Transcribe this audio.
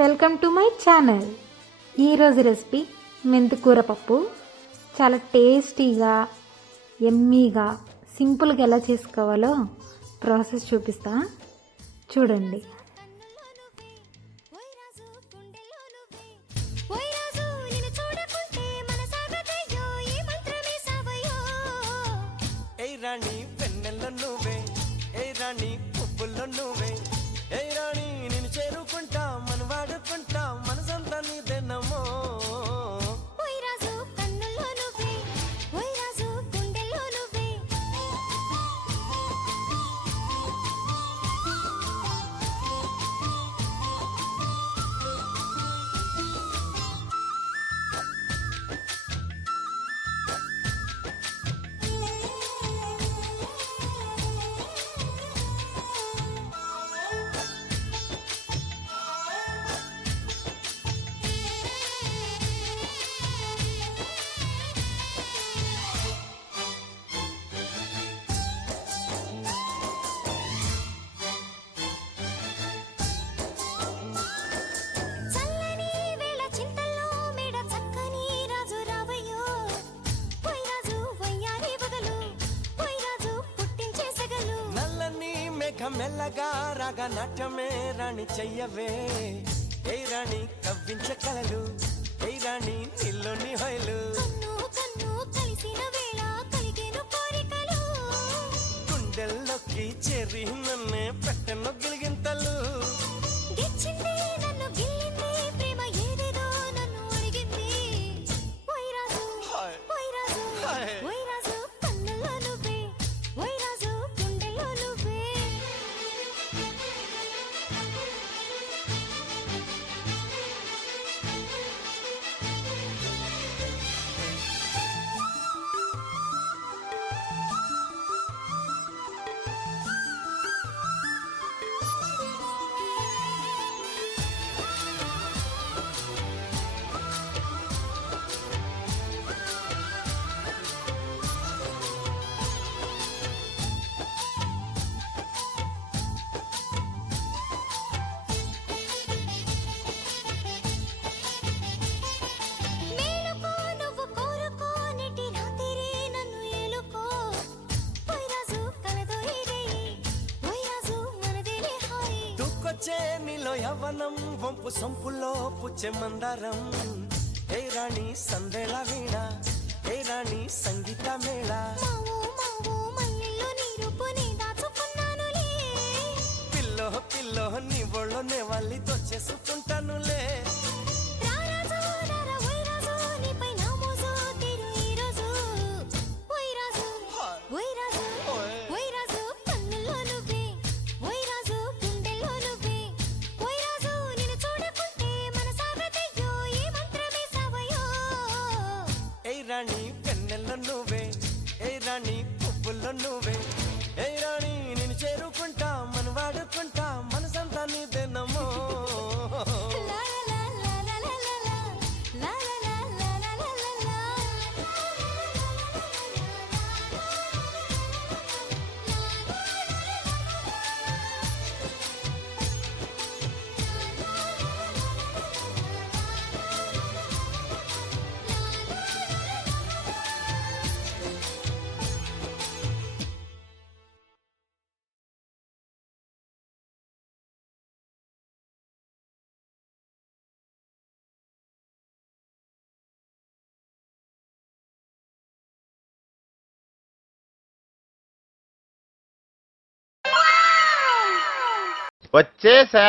Welcome to my channel. ఈరోజు recipe మెంతికూర పప్పు. చాలా టేస్టీగా ఎమ్మీగా సింపుల్గా ఎలా చేసుకోవాలో ప్రాసెస్ చూపిస్తా, చూడండి. రాణి పెన్నెల్లో నువ్వే, ఏ రాణి పువ్వుల్లో నువ్వే, ఏ రాణి నేను చేరుకుంటా, మన వాడుకుంటా, మనసంతా నీదేనమ్మో. మెల్లగా రాగా నాట్యమే రాణి చెయ్యవే, ఏ రాణి కవ్వించే కలలు, ఏ రాణి నీలోని హొయలు, గుండెల్లోకి చేరి నన్నే పెట్టెను గిలిగింతలు. నీలో యవ్వనం వంపు సొంపులో పుచ్చే మందారం, ఏ రాణి సందేళ వీణ, ఏ రాణి సంగీత మేళ, పిల్లో పిల్లో నీ ఒళ్ళోనే వాళ్ళి దొచ్చేసుకుంటానులే. రాణి పెన్నెల్లో నువ్వే, ఏ రాణి పువ్వుల్లో నువ్వే, ఏ రాణి నేను చేరుకుంటా, మన వాడుకుంటా, మనసంతా నీదేనమ్మో. వచ్చేసా.